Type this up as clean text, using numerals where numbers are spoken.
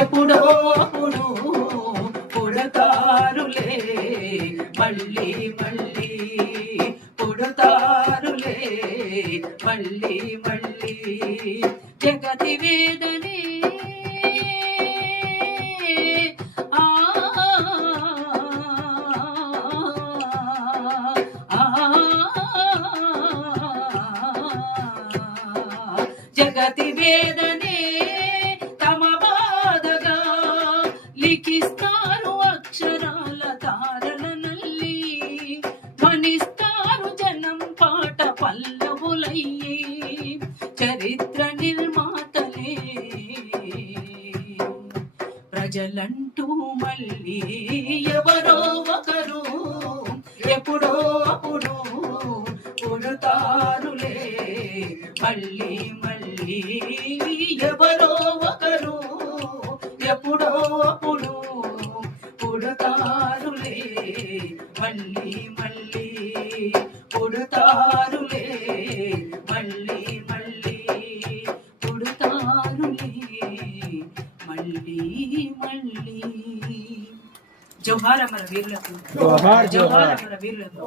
ఎప్పుడో అప్పుడు పుడతారులే మళ్ళీ మళ్ళీ పుడతారులే మళ్ళీ మళ్ళీ జగతి వేదనే జగతి వేదనే తమ బాధగా లిఖిస్తారు అక్షరాల తారల నల్లి ధ్వనిస్తారు జనం పాట పల్లవులయ్యి చరిత్ర నిర్మాతలే ప్రజలంటూ మళ్ళీ ఎవరో ఒకరు ఎప్పుడో అప్పుడు పుడతారులే మళ్ళీ మళ్ళీ ఎవరో ఒకరు ఎప్పుడో అప్పుడు పుడతారులే మళ్ళీ మళ్ళీ పుడతారులే మళ్ళీ మళ్ళీ పుడతారులే మళ్ళీ మళ్ళీ జోహార్ అమర వీరులకు జోహార్ అమర వీరులకు